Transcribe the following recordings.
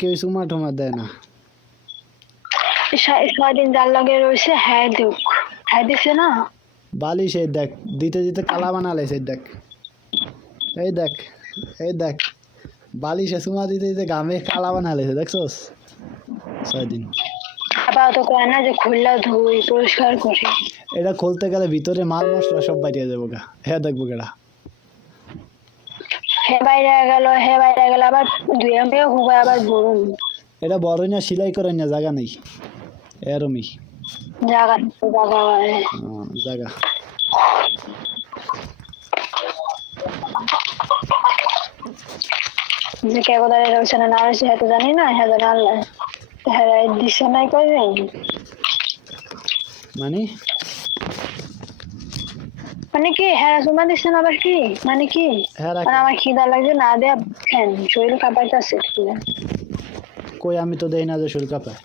কেউ চুমা টুমা দেয় না। সারাদিন যার লাগে রয়েছে হ্যাঁ দুঃখ হ্যাঁ দিছে না বালিশ এই দেখ দিতে দিতে কালা বানালেছে এই দেখ এই দেখ এই দেখ বালিশে চুমা দিতে দিতে গামে কালা বানালেছে দেখছস 6 দিন। আবার তো কয় না যে খুললা ধুই পরিষ্কার করি। এটা খুলতে গেলে ভিতরে মাল মশলা সব বাইরে যাবো গা। হ্যাঁ দেখবো কেডা হে বাইরে গেল আবার দুই আমি হুগায় আবার বরুন এটা বড় না সেলাই করে না জায়গা নেই এরমই জায়গা জায়গা যে কে কোথায় রয়েছে না রয়েছে হ্যাঁ তো জানি না হ্যাঁ জানি আল্লাহ হ্যাঁ দিছে নাই করে মানে মানে কি হ্যাঁ জমা দিচ্ছেন আবার কি মানে কি হ্যাঁ মানে আমার খিদা লাগছে না দেয়া খেন শরীর কাঁপাইতেছে কই আমি তো দেই না যে শরীর কাঁপায়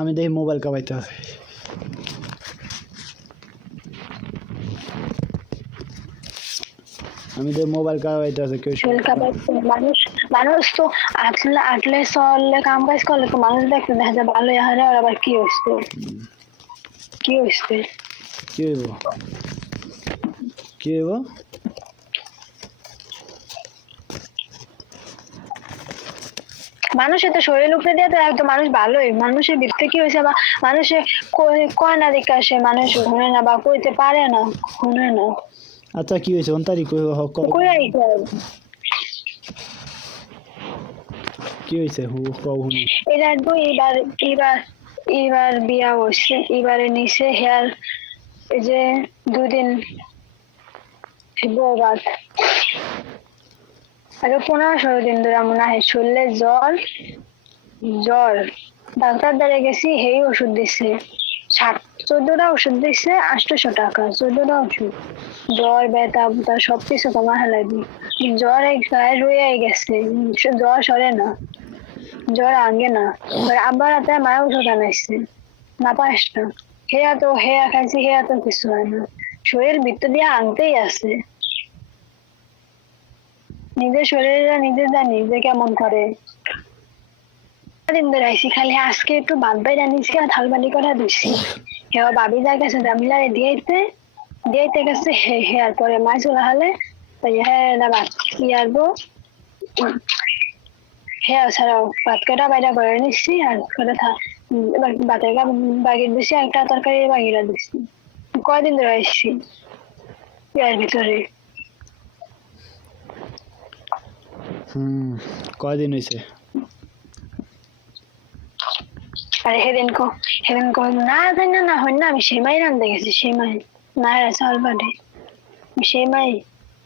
আমি দেখি মোবাইল কাঁপাইতে হবে আমি দেখি মোবাইল কাঁপাইতে আছে কেউ শরীর কাঁপাইছে মানুষ মানুষ তো আটলে চললে কাম কাজ করলে তো মানুষ দেখতে দেখা যায় ভালো হারে আর আবার কি হচ্ছে কি হচ্ছে কি হইব কি হইব মানুষের তো শরীর উপরে দিয়ে তো একদম মানুষ ভালোই মানুষের ভিতরে কি হয়েছে বা মানুষে কয় না দেখে আসে মানুষ শুনে না বা কইতে পারে না শুনে না আচ্ছা কি হয়েছে 9 তারিখ কি হয়েছে এটা তো এবার বিয়া হচ্ছে এবারে নিচে হেয়ার এই যে 2 দিন বৌবাদ আগে 15-16 দিন ধরে মনে হয় শরীরে জ্বর ডাক্তার দ্বারা গেছি হেই ওষুধ দিচ্ছে 14টা ওষুধ দিচ্ছে 800 টাকা 14টা ওষুধ জ্বর ব্যথা সবকিছু কমা হেলাবি জ্বর গায়ে রয়ে গেছে জ্বর সরে না জ্বর আগে না আবার রাতে মায়া ওষুধ আনাইছে না পাস না হেয়া খাইছি হেয়া তো কিছু হয় না শরীর ভিতর দিয়ে আনতেই আছে নিজের শরীরটা নিজে জানি যে কেমন করে দিন ধরে আইসি খালি আজকে একটু বাদ বাই জানিছি আর থালবালি করা দিছি হেয়া ভাবি যা গেছে জামিলারে দিয়েতে গেছে হেয়ার পরে মাই চলে হলে তাই হ্যাঁ বাদ কি আসবো হ্যাঁ ছাড়াও ভাত কাটা বাইরে করে নিচ্ছি আর করে ভাতের বাগিয়ে দিচ্ছি একটা তরকারি বাগিয়ে দিচ্ছি কয়দিন ধরে আসছি এর ভিতরে কয়দিন হয়েছে আর সেদিন না জানি না হয় না আমি সেমাই রান্ধতে গেছি সেমাই না চাল বাটে সেমাই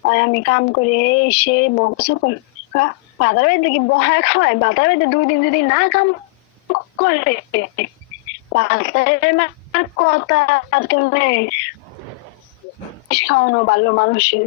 আর আমি কাম করি এই সে সকল বাজার বাড়িতে কি বহা খাওয়ায় বাজার বাড়িতে 2 দিন যদি না কাম করে বাজারের কথা তুমি খাওয়ানো ভালো মানুষের